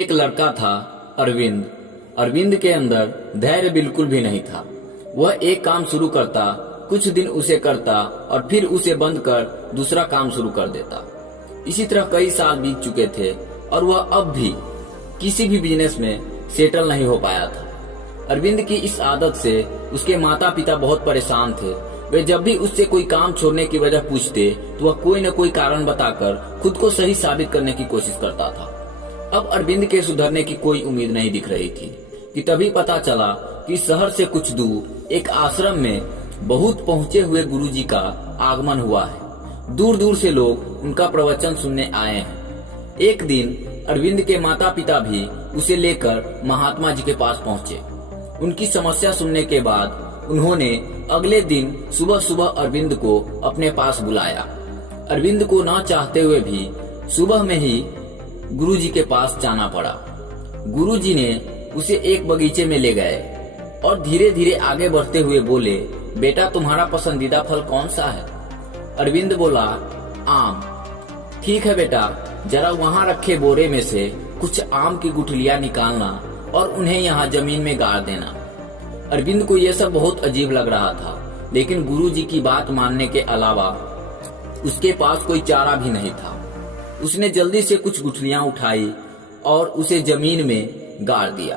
एक लड़का था अरविंद। अरविंद के अंदर धैर्य बिल्कुल भी नहीं था। वह एक काम शुरू करता, कुछ दिन उसे करता और फिर उसे बंद कर दूसरा काम शुरू कर देता। इसी तरह कई साल बीत चुके थे और वह अब भी किसी भी बिजनेस में सेटल नहीं हो पाया था। अरविंद की इस आदत से उसके माता पिता बहुत परेशान थे। वे जब भी उससे कोई काम छोड़ने की वजह पूछते तो वह कोई न कोई कारण बताकर खुद को सही साबित करने की कोशिश करता था। अब अरविंद के सुधरने की कोई उम्मीद नहीं दिख रही थी कि तभी पता चला कि शहर से कुछ दूर एक आश्रम में बहुत पहुंचे हुए गुरुजी का आगमन हुआ है। दूर दूर से लोग उनका प्रवचन सुनने आए हैं। एक दिन अरविंद के माता पिता भी उसे लेकर महात्मा जी के पास पहुंचे। उनकी समस्या सुनने के बाद उन्होंने अगले दिन सुबह सुबह अरविंद को अपने पास बुलाया। अरविंद को ना चाहते हुए भी सुबह में ही गुरुजी के पास जाना पड़ा। गुरुजी ने उसे एक बगीचे में ले गए और धीरे धीरे आगे बढ़ते हुए बोले, बेटा तुम्हारा पसंदीदा फल कौन सा है? अरविंद बोला, आम। ठीक है बेटा, जरा वहाँ रखे बोरे में से कुछ आम की गुठलियां निकालना और उन्हें यहाँ जमीन में गाड़ देना। अरविंद को यह सब बहुत अजीब लग रहा था, लेकिन गुरुजी की बात मानने के अलावा उसके पास कोई चारा भी नहीं था। उसने जल्दी से कुछ गुठलियां उठाई और उसे जमीन में गाड़ दिया।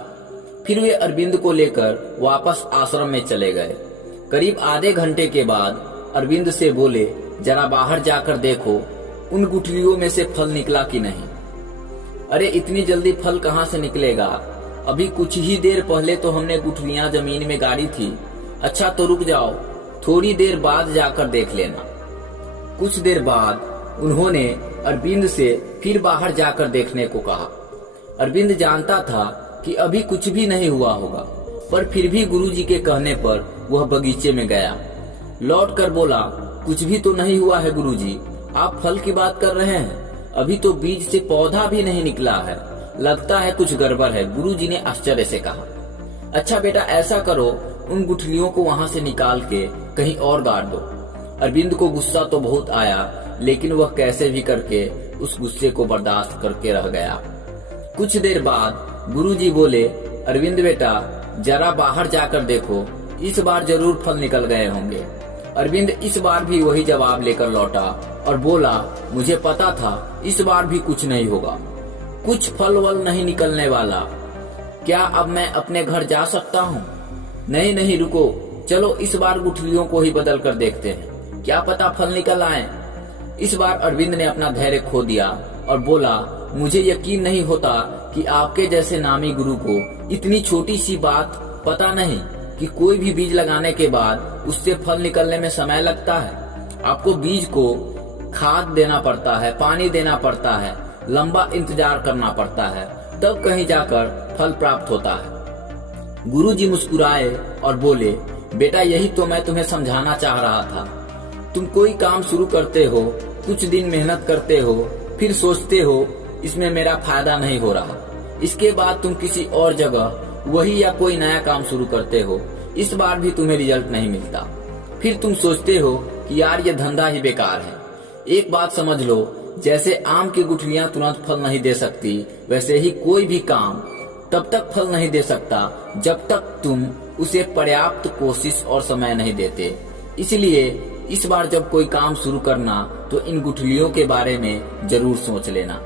फिर वे अरविंद को लेकर वापस आश्रम में चले गए। करीब आधे घंटे के बाद अरविंद से बोले, जरा बाहर जाकर देखो उन गुठलियों में से फल निकला कि नहीं। अरे इतनी जल्दी फल कहाँ से निकलेगा? अभी कुछ ही देर पहले तो हमने गुठलियां जमीन में गाड़ी थी। अच्छा तो रुक जाओ, थोड़ी देर बाद जाकर देख लेना। कुछ देर बाद उन्होंने अरविंद से फिर बाहर जाकर देखने को कहा। अरविंद जानता था कि अभी कुछ भी नहीं हुआ होगा, पर फिर भी गुरुजी के कहने पर वह बगीचे में गया। लौटकर बोला, कुछ भी तो नहीं हुआ है गुरुजी, आप फल की बात कर रहे हैं, अभी तो बीज से पौधा भी नहीं निकला है, लगता है कुछ गड़बड़ है। गुरुजी ने आश्चर्य से कहा, अच्छा बेटा ऐसा करो, उन गुठलियों को वहाँ से निकाल के कहीं और गाड़ दो। अरविंद को गुस्सा तो बहुत आया, लेकिन वह कैसे भी करके उस गुस्से को बर्दाश्त करके रह गया। कुछ देर बाद गुरुजी बोले, अरविंद बेटा जरा बाहर जाकर देखो, इस बार जरूर फल निकल गए होंगे। अरविंद इस बार भी वही जवाब लेकर लौटा और बोला, मुझे पता था इस बार भी कुछ नहीं होगा, कुछ फल वल नहीं निकलने वाला। क्या अब मैं अपने घर जा सकता हूँ? नहीं नहीं रुको, चलो इस बार गुठलियों को ही बदल कर देखते हैं, क्या पता फल निकल आए। इस बार अरविंद ने अपना धैर्य खो दिया और बोला, मुझे यकीन नहीं होता कि आपके जैसे नामी गुरु को इतनी छोटी सी बात पता नहीं कि कोई भी बीज लगाने के बाद उससे फल निकलने में समय लगता है। आपको बीज को खाद देना पड़ता है, पानी देना पड़ता है, लंबा इंतजार करना पड़ता है, तब कहीं जाकर फल प्राप्त होता है। गुरुजी मुस्कुराए और बोले, बेटा यही तो मैं तुम्हें समझाना चाह रहा था। तुम कोई काम शुरू करते हो, कुछ दिन मेहनत करते हो, फिर सोचते हो इसमें मेरा फायदा नहीं हो रहा, इसके बाद तुम किसी और जगह वही या कोई नया काम शुरू करते हो, इस बार भी तुम्हें रिजल्ट नहीं मिलता। फिर तुम सोचते हो कि यार ये धंधा ही बेकार है। एक बात समझ लो, जैसे आम की गुठलियां तुरंत फल नहीं दे सकती, वैसे ही कोई भी काम तब तक फल नहीं दे सकता जब तक तुम उसे पर्याप्त कोशिश और समय नहीं देते। इसलिए इस बार जब कोई काम शुरू करना तो इन गुठलियों के बारे में जरूर सोच लेना।